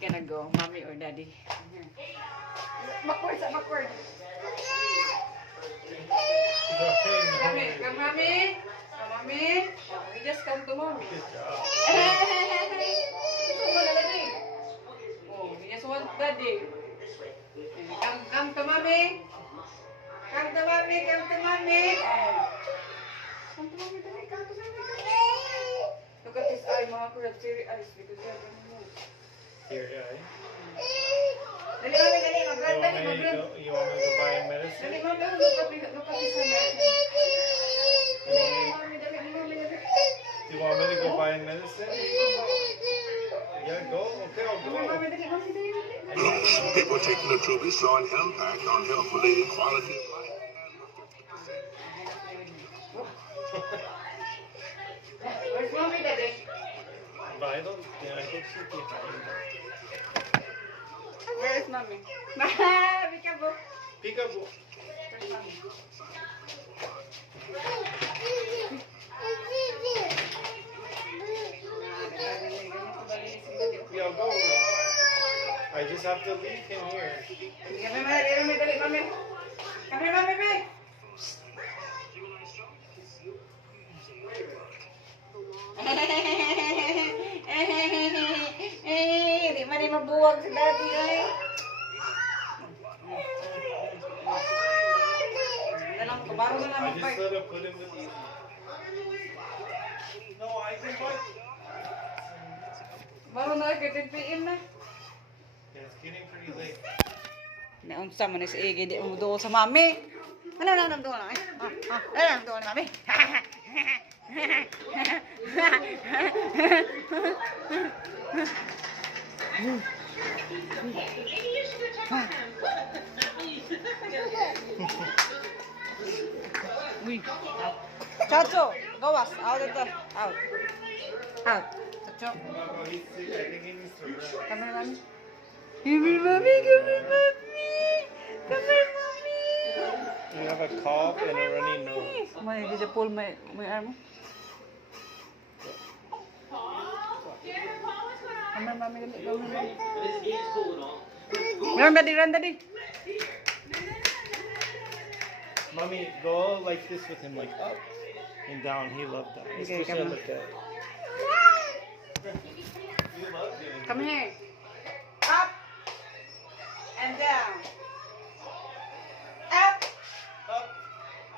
gonna go? Mommy or daddy? Backward, backward. Mommy, come mommy. Come mommy. You just come to mommy. Good job. So what, daddy? Oh, you just want daddy. Come to mommy. Come to mommy, come to mommy. Oh. Come to mommy, daddy, come to mommy. Look at his eye, mga kuya, teary eyes because they are running nose. Here, yeah. Dali, mommy, dali, mag-run, dali, mag-run. You want me to go buy medicine? Dali, mommy, look at his hand. Dali, mommy, dali, mommy, dali. You want me to go buy medicine? Yeah, go. Okay, I'll Mommy, go. mommy, dali, mommy, dali, dali. People taking the Truby saw an impact on health-related quality of life. Where's mommy, daddy? But I don't think she's behind. Where is mommy? Peekaboo. Peekaboo. Where's mommy? Yeah, go. I just have to leave him here. Come here, mommy, dali, mommy. Come here, mommy, babe. Di man ay mabuwag si daddy ay. Dalang kabaro na I naman just pa. let him put him with you. No, I can buy. Baro na kay 10 PM na. Yeah, it's getting pretty late. Naunsa man si Iggy di mo duol sa mami. Ano na nang duol na? Ano nang duol mami? Chacho, gawas, out of the, out. Out. Chacho. Oh, he's sick. I think he needs to rest. Come here, mommy. Come here, mommy. Come here, mommy. Come here, mommy. You have a cough and a runny nose. May did you pull my arm? Come here, mommy. Come here. Run, daddy. Mommy, go like this with him, like up and down. He loved that. Okay, Especially come on. like that. You love doing Come here. Up and down. Up. Up,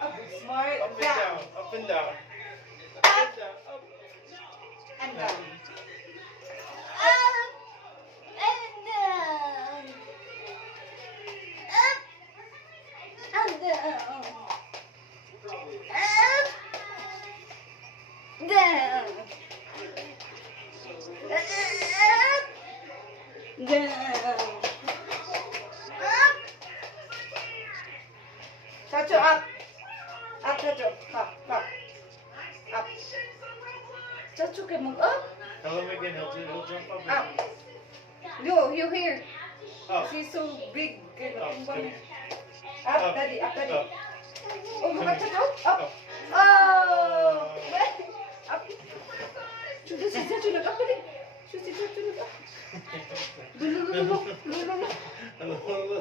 Up. Smart. up and down, up and down. Up Up and down, up. and down. Chacho, up. Up, Chacho. Up. Up. Chacho, can move up. Tell him again, he'll jump up. Up. And You here. up. She's so big. Up, come here. Up, daddy, up, daddy. Up. Oh, look at Come Chacho. Up. Up. Oh! Up. Chacho, si Chacho, nag-up, daddy. Si Chacho, nag-up. Lulu.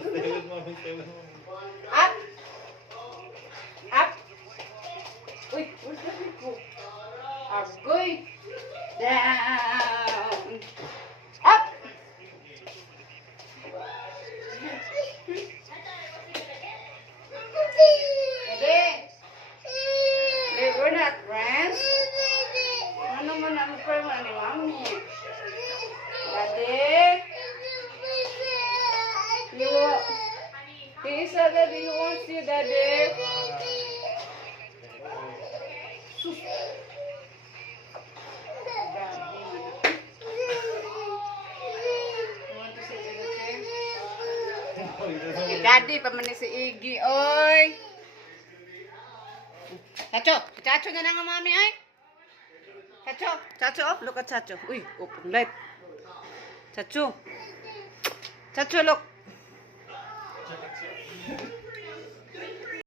Stay with mommy, stay with mommy. Up. Up. Uy, where's the people? Up. Going. Down. Up. Daddy. Hey, we're not friends. Ano man ang friend mo ni Mami? Daddy. He said that he wants you, Daddy. Sus. Daddy, mana? You want to sit in the chair? Oh, he doesn't want Daddy, pa man ni si Iggy, oy. Chacho, Chacho na nga mami ay. Chacho, look at Chacho. Uy, open light. Chacho. Chacho, look.